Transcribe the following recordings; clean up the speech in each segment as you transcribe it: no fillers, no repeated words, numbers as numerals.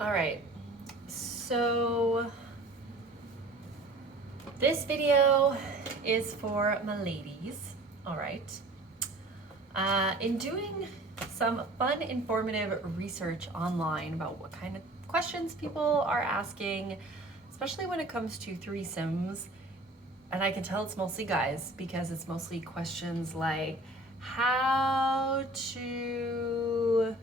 All right, so this video is for my ladies. All right. In doing some fun, informative research online about what kind of questions people are asking, especially when it comes to threesomes, and I can tell it's mostly guys because it's mostly questions like how to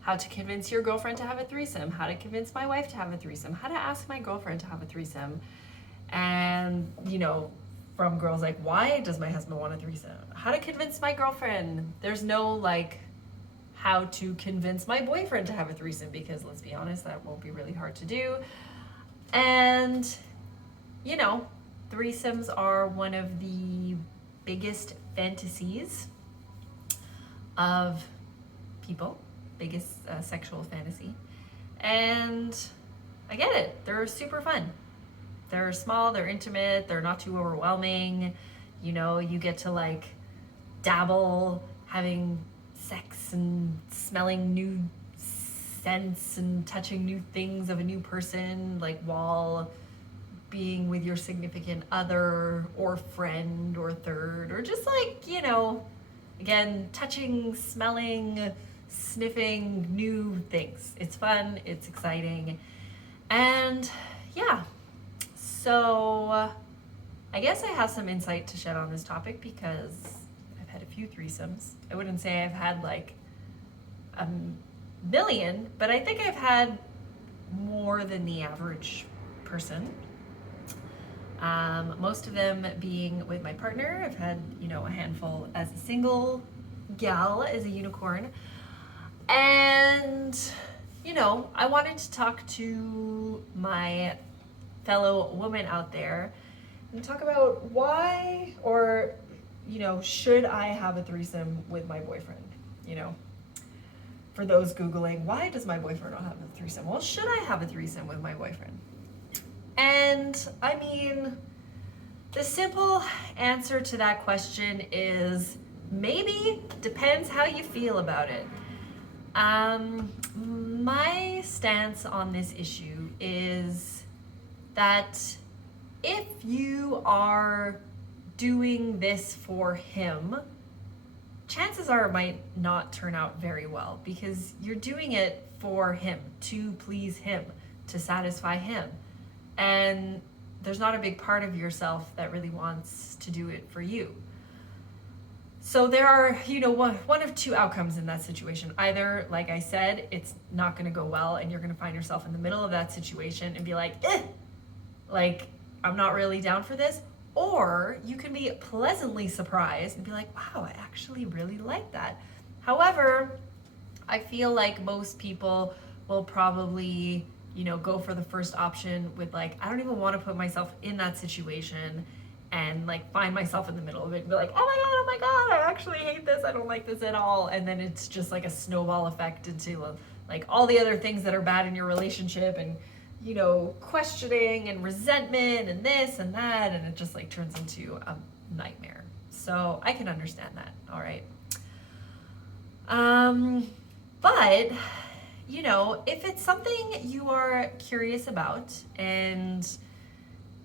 how to convince your girlfriend to have a threesome, how to convince my wife to have a threesome, how to ask my girlfriend to have a threesome. And, from girls like, why does my husband want a threesome? How to convince my girlfriend. There's no how to convince my boyfriend to have a threesome, because let's be honest, that won't be really hard to do. And, threesomes are one of the biggest fantasies of people, biggest sexual fantasy. And I get it, they're super fun. They're small, they're intimate, they're not too overwhelming. You get to dabble, having sex and smelling new scents and touching new things of a new person, while being with your significant other or friend or third, or just again, touching, smelling, sniffing new things. It's fun, it's exciting, and yeah. So I guess I have some insight to shed on this topic because I've had a few threesomes. I wouldn't say I've had a million, but I think I've had more than the average person. Most of them being with my partner. I've had, a handful as a single gal, as a unicorn. And, I wanted to talk to my fellow woman out there and talk about why, or, should I have a threesome with my boyfriend? For those Googling, why does my boyfriend not have a threesome? Well, should I have a threesome with my boyfriend? And I mean, the simple answer to that question is maybe. Depends how you feel about it. My stance on this issue is that if you are doing this for him, chances are it might not turn out very well, because you're doing it for him, to please him, to satisfy him. And there's not a big part of yourself that really wants to do it for you. So there are, one of two outcomes in that situation. Either, like I said, it's not going to go well and you're going to find yourself in the middle of that situation and be I'm not really down for this. Or you can be pleasantly surprised and be like, wow, I actually really like that. However, I feel like most people will probably, go for the first option with I don't even want to put myself in that situation, and find myself in the middle of it and be like, oh my god, I actually hate this, I don't like this at all. And then it's just a snowball effect into all the other things that are bad in your relationship, and questioning and resentment and this and that, and it just turns into a nightmare. So I can understand that. All right. But if it's something you are curious about and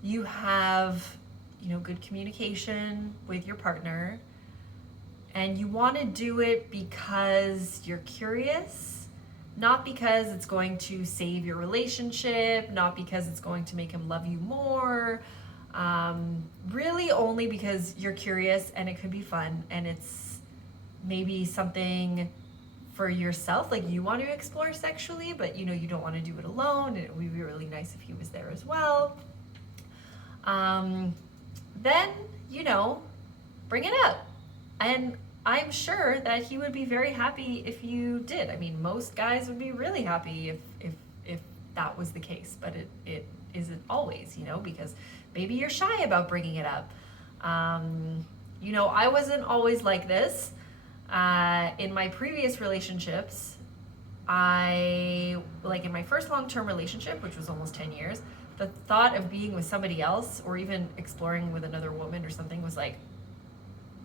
you have good communication with your partner, and you want to do it because you're curious, not because it's going to save your relationship, not because it's going to make him love you more, really only because you're curious and it could be fun, and it's maybe something for yourself, you want to explore sexually, but you don't want to do it alone, and it would be really nice if he was there as well. Then, bring it up. And I'm sure that he would be very happy if you did. I mean, most guys would be really happy if that was the case, but it isn't always, because maybe you're shy about bringing it up. I wasn't always like this. In my previous relationships, in my first long-term relationship, which was almost 10 years, the thought of being with somebody else or even exploring with another woman or something was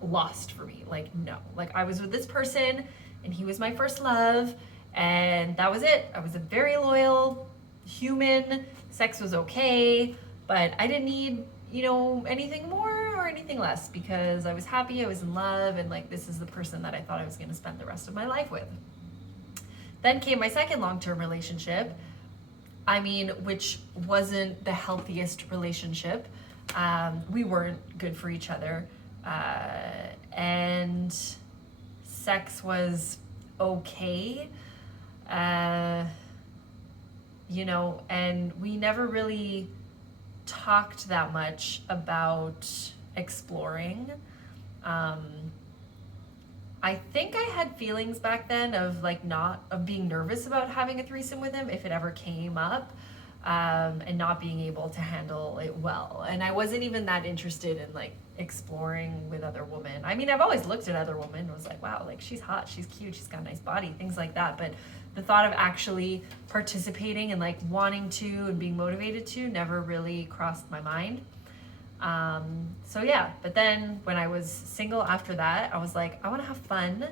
lost for me. Like, no. Like, I was with this person and he was my first love, and that was it. I was a very loyal human. Sex was okay, but I didn't need, anything more or anything less, because I was happy, I was in love, and like, this is the person that I thought I was going to spend the rest of my life with. Then came my second long-term relationship, which wasn't the healthiest relationship. We weren't good for each other. And sex was okay. And we never really talked that much about exploring. I think I had feelings back then of being nervous about having a threesome with him if it ever came up, and not being able to handle it well. And I wasn't even that interested in like exploring with other women. I've always looked at other women and was like, wow, like she's hot, she's cute, she's got a nice body, things like that. But the thought of actually participating and like wanting to and being motivated to never really crossed my mind. So yeah, but then when I was single after that, I was like, I want to have fun,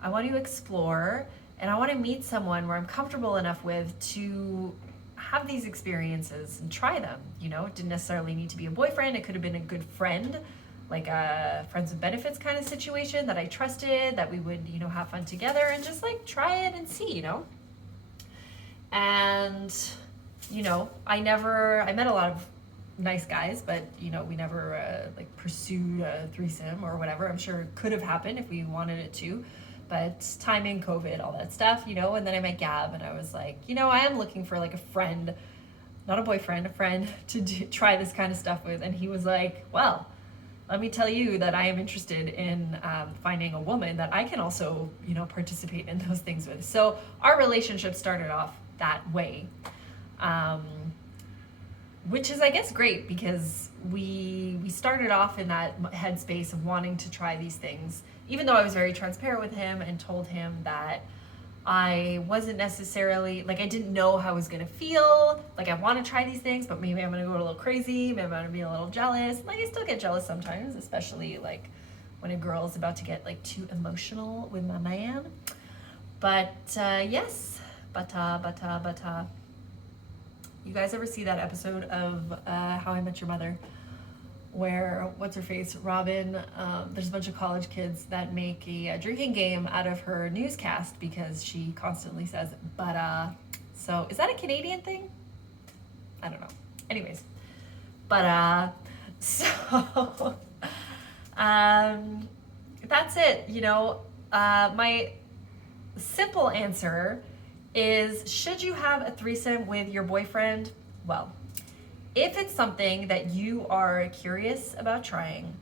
I want to explore, and I want to meet someone where I'm comfortable enough with to have these experiences and try them. It didn't necessarily need to be a boyfriend. It could have been a good friend, like a friends with benefits kind of situation that I trusted, that we would, have fun together and just like try it and see, And, I met a lot of nice guys, but we never pursued a threesome or whatever. I'm sure it could have happened if we wanted it to, but timing, COVID, all that stuff, and then I met Gab and I was like, I am looking for like a friend, not a boyfriend, a friend to try this kind of stuff with. And he was like, well, let me tell you that I am interested in finding a woman that I can also, participate in those things with. So our relationship started off that way. Which is, I guess, great, because we started off in that headspace of wanting to try these things, even though I was very transparent with him and told him that I wasn't necessarily, I didn't know how I was going to feel. Like, I want to try these things, but maybe I'm going to go a little crazy. Maybe I'm going to be a little jealous. I still get jealous sometimes, especially, when a girl is about to get, too emotional with my man. But, yes, bata. You guys ever see that episode of How I Met Your Mother, where, what's-her-face, Robin, there's a bunch of college kids that make a drinking game out of her newscast because she constantly says, so is that a Canadian thing? I don't know. Anyways, so, that's it, my simple answer is, should you have a threesome with your boyfriend? Well, if it's something that you are curious about trying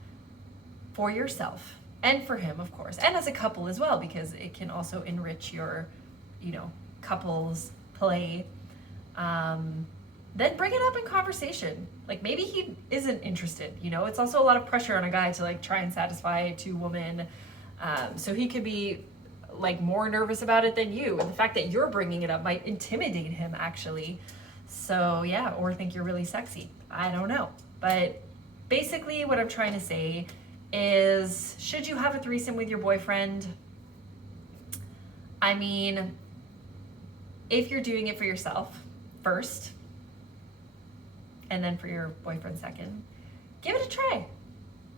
for yourself and for him, of course, and as a couple as well, because it can also enrich your, couples play, then bring it up in conversation. Maybe he isn't interested, it's also a lot of pressure on a guy to try and satisfy two women. So he could be more nervous about it than you, and the fact that you're bringing it up might intimidate him, actually. So yeah, or think you're really sexy. I don't know. But basically what I'm trying to say is, should you have a threesome with your boyfriend? If you're doing it for yourself first, and then for your boyfriend second, give it a try.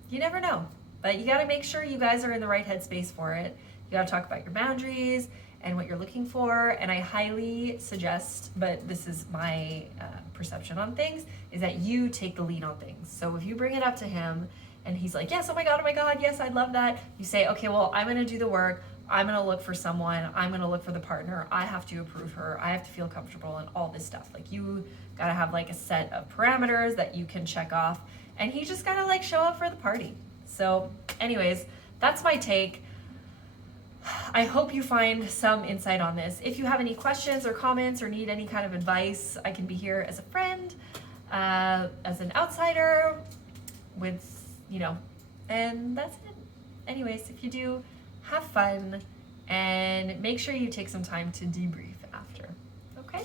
You never know. But you gotta make sure you guys are in the right headspace for it. You gotta talk about your boundaries and what you're looking for. And I highly suggest, but this is my perception on things, is that you take the lead on things. So if you bring it up to him and he's like, yes, oh my God, yes, I'd love that. You say, okay, well, I'm gonna do the work. I'm gonna look for someone. I'm gonna look for the partner. I have to approve her. I have to feel comfortable and all this stuff. You gotta have a set of parameters that you can check off. And he just gotta show up for the party. So anyways, that's my take. I hope you find some insight on this. If you have any questions or comments or need any kind of advice, I can be here as a friend, as an outsider, with, and that's it. Anyways, if you do, have fun and make sure you take some time to debrief after, okay?